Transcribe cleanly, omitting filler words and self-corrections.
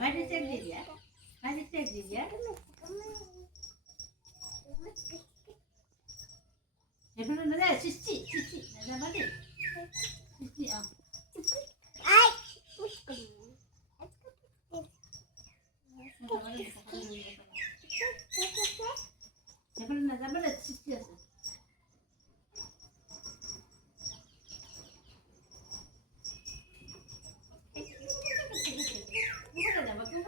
भाजी चेक दीजिए भाजी चेक दीजिए Hepimiz ne? Çiçi. Neden böyle? Çiçi. Ay.